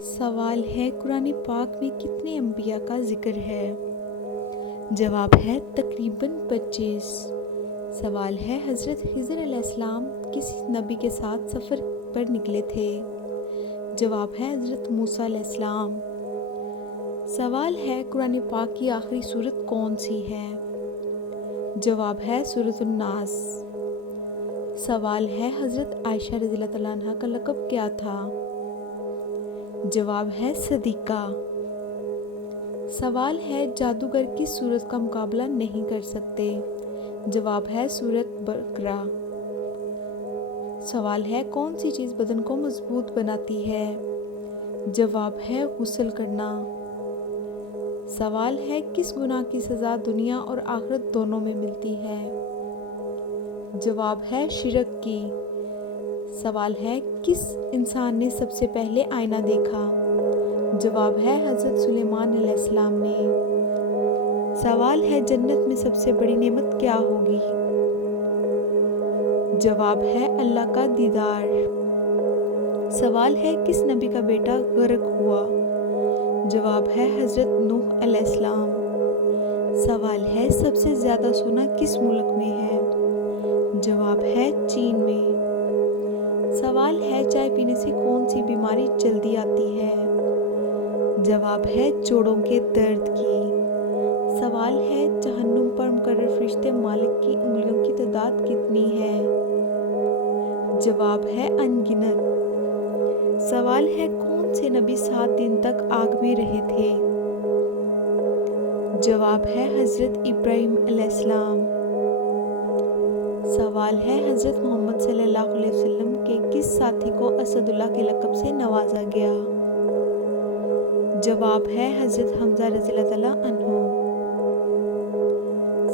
سوال ہے قرآن پاک میں کتنے انبیاء کا ذکر ہے؟ جواب ہے تقریباً 25۔ سوال ہے حضرت خضر علیہ السلام کس نبی کے ساتھ سفر پر نکلے تھے؟ جواب ہے حضرت موسیٰ علیہ السلام۔ سوال ہے قرآن پاک کی آخری سورت کون سی ہے؟ جواب ہے سورۃ الناس۔ سوال ہے حضرت عائشہ رضی اللہ تعالیٰ عنہا کا لقب کیا تھا؟ جواب ہے صدیقہ۔ سوال ہے جادوگر کس سورت کا مقابلہ نہیں کر سکتے؟ جواب ہے سورۃ بقرہ۔ سوال ہے کون سی چیز بدن کو مضبوط بناتی ہے؟ جواب ہے غسل کرنا۔ سوال ہے کس گناہ کی سزا دنیا اور آخرت دونوں میں ملتی ہے؟ جواب ہے شرک کی۔ سوال ہے کس انسان نے سب سے پہلے آئینہ دیکھا؟ جواب ہے حضرت سلیمان علیہ السلام نے۔ سوال ہے جنت میں سب سے بڑی نعمت کیا ہوگی؟ جواب ہے اللہ کا دیدار۔ سوال ہے کس نبی کا بیٹا غرق ہوا؟ جواب ہے حضرت نوح علیہ السلام۔ سوال ہے سب سے زیادہ سونا کس ملک میں ہے؟ جواب ہے چین میں۔ سوال ہے چائے پینے سے کون سی بیماری جلدی آتی ہے؟ جواب ہے جوڑوں کے درد کی۔ سوال ہے جہنم پر مقرر فرشتے مالک کی انگلیوں کی تعداد کتنی ہے؟ جواب ہے ان گنت۔ سوال ہے کون سے نبی 7 دن تک آگ میں رہے تھے؟ جواب ہے حضرت ابراہیم علیہ السلام۔ سوال ہے حضرت محمد صلی اللہ علیہ وسلم کے کس ساتھی کو اسد اللہ کے لقب سے نوازا گیا؟ جواب ہے حضرت حمزہ رضی اللہ تعالیٰ عنہ۔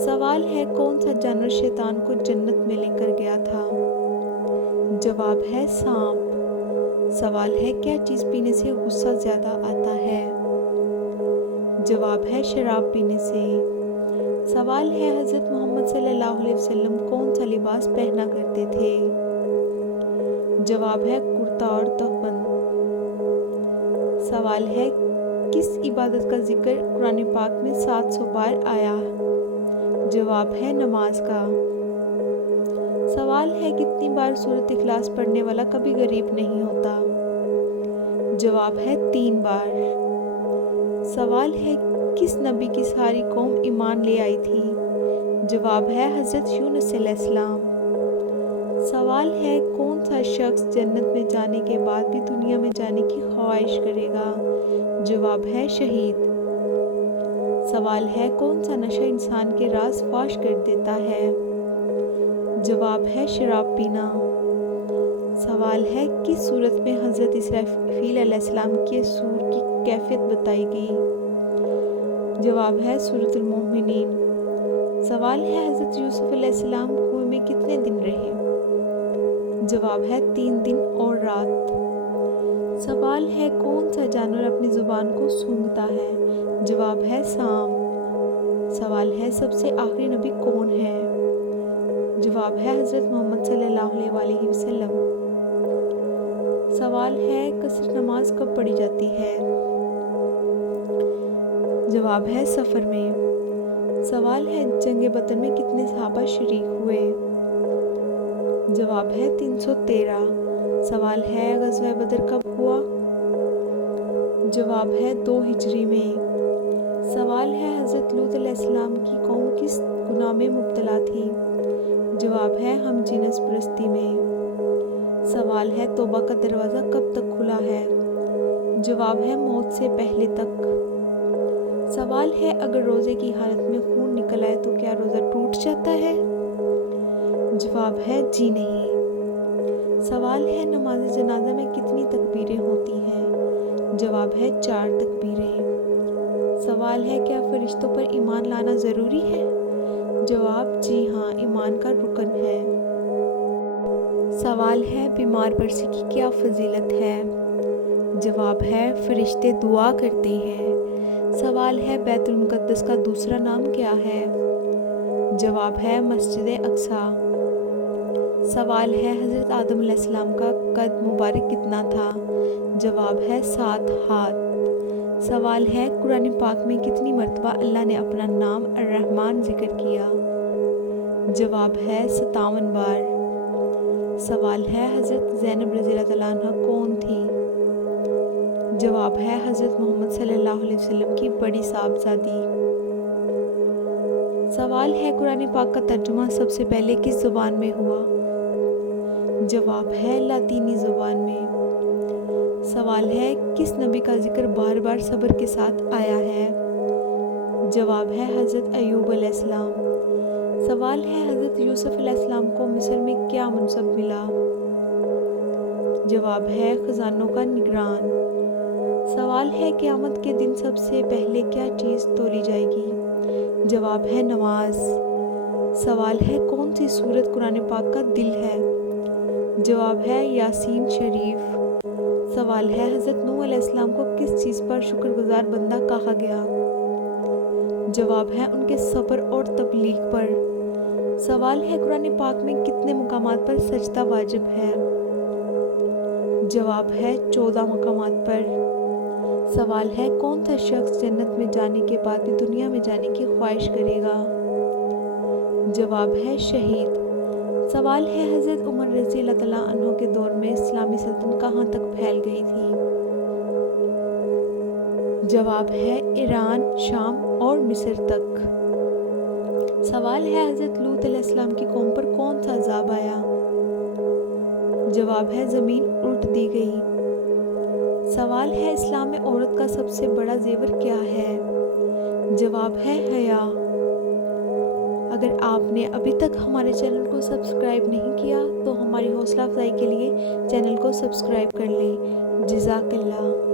سوال ہے کون سا جانور شیطان کو جنت میں لے کر گیا تھا؟ جواب ہے سانپ۔ سوال ہے کیا چیز پینے سے غصہ زیادہ آتا ہے؟ جواب ہے شراب پینے سے۔ سوال ہے حضرت محمد صلی اللہ علیہ وسلم کون سا لباس پہنا کرتے تھے؟ جواب ہے کرتا اور تہبند۔ سوال ہے کس عبادت کا ذکر قرآن پاک میں 700 بار آیا؟ جواب ہے نماز کا۔ سوال ہے کتنی بار سورۃ اخلاص پڑھنے والا کبھی غریب نہیں ہوتا؟ جواب ہے 3 بار۔ سوال ہے کس نبی کی ساری قوم ایمان لے آئی تھی؟ جواب ہے حضرت یونس علیہ السلام۔ سوال ہے کون سا شخص جنت میں جانے کے بعد بھی دنیا میں جانے کی خواہش کرے گا؟ جواب ہے شہید۔ سوال ہے کون سا نشہ انسان کے راز فاش کر دیتا ہے؟ جواب ہے شراب پینا۔ سوال ہے کس صورت میں حضرت اسرافیل علیہ السلام کے سور کی کیفیت بتائی گئی؟ جواب ہے سورۃ المومنین۔ سوال ہے حضرت یوسف علیہ السلام کنویں میں کتنے دن رہے؟ جواب ہے 3 دن اور رات۔ سوال ہے کون سا جانور اپنی زبان کو سونگھتا ہے؟ جواب ہے سانپ۔ سوال ہے سب سے آخری نبی کون ہے؟ جواب ہے حضرت محمد صلی اللہ علیہ وآلہ وسلم۔ سوال ہے قصر نماز کب پڑھی جاتی ہے؟ جواب ہے سفر میں۔ سوال ہے جنگ بدر میں کتنے صحابہ شریک ہوئے؟ جواب ہے 313۔ سوال ہے غزوہ بدر کب ہوا؟ جواب ہے 2 ہجری میں۔ سوال ہے حضرت لوط علیہ السلام کی قوم کس گناہ میں مبتلا تھی؟ جواب ہے ہم جنس پرستی میں۔ سوال ہے توبہ کا دروازہ کب تک کھلا ہے؟ جواب ہے موت سے پہلے تک۔ سوال ہے اگر روزے کی حالت میں خون نکل آئے تو کیا روزہ ٹوٹ جاتا ہے؟ جواب ہے جی نہیں۔ سوال ہے نماز جنازہ میں کتنی تکبیریں ہوتی ہیں؟ جواب ہے 4 تکبیریں۔ سوال ہے کیا فرشتوں پر ایمان لانا ضروری ہے؟ جواب جی ہاں، ایمان کا رکن ہے۔ سوال ہے بیمار برسی کی کیا فضیلت ہے؟ جواب ہے فرشتے دعا کرتے ہیں۔ سوال ہے بیت المقدس کا دوسرا نام کیا ہے؟ جواب ہے مسجد اقصیٰ۔ سوال ہے حضرت آدم علیہ السلام کا قد مبارک کتنا تھا؟ جواب ہے 7 ہاتھ۔ سوال ہے قرآن پاک میں کتنی مرتبہ اللہ نے اپنا نام الرحمن ذکر کیا؟ جواب ہے 57 بار۔ سوال ہے حضرت زینب رضی اللہ تعالیٰ عنہ کون تھی؟ جواب ہے حضرت محمد صلی اللہ علیہ وسلم کی بڑی صاحبزادی۔ سوال ہے قرآن پاک کا ترجمہ سب سے پہلے کس زبان میں ہوا؟ جواب ہے لاطینی زبان میں۔ سوال ہے کس نبی کا ذکر بار بار صبر کے ساتھ آیا ہے؟ جواب ہے حضرت ایوب علیہ السلام۔ سوال ہے حضرت یوسف علیہ السلام کو مصر میں کیا منصب ملا؟ جواب ہے خزانوں کا نگران۔ سوال ہے قیامت کے دن سب سے پہلے کیا چیز تولی جائے گی؟ جواب ہے نماز۔ سوال ہے کون سی سورت قرآن پاک کا دل ہے؟ جواب ہے یاسین شریف۔ سوال ہے حضرت نوح علیہ السلام کو کس چیز پر شکر گزار بندہ کہا گیا؟ جواب ہے ان کے صبر اور تبلیغ پر۔ سوال ہے قرآن پاک میں کتنے مقامات پر سجدہ واجب ہے؟ جواب ہے 14 مقامات پر۔ سوال ہے کون سا شخص جنت میں جانے کے بعد بھی دنیا میں جانے کی خواہش کرے گا؟ جواب ہے شہید۔ سوال ہے حضرت عمر رضی اللہ تعالیٰ عنہ کے دور میں اسلامی سلطنت کہاں تک پھیل گئی تھی؟ جواب ہے ایران، شام اور مصر تک۔ سوال ہے حضرت لوط علیہ السلام کی قوم پر کون سا عذاب آیا؟ جواب ہے زمین الٹ دی گئی۔ سوال ہے اسلام میں عورت کا سب سے بڑا زیور کیا ہے؟ جواب ہے حیا۔ اگر آپ نے ابھی تک ہمارے چینل کو سبسکرائب نہیں کیا تو ہماری حوصلہ افزائی کے لیے چینل کو سبسکرائب کر لیں۔ جزاک اللہ۔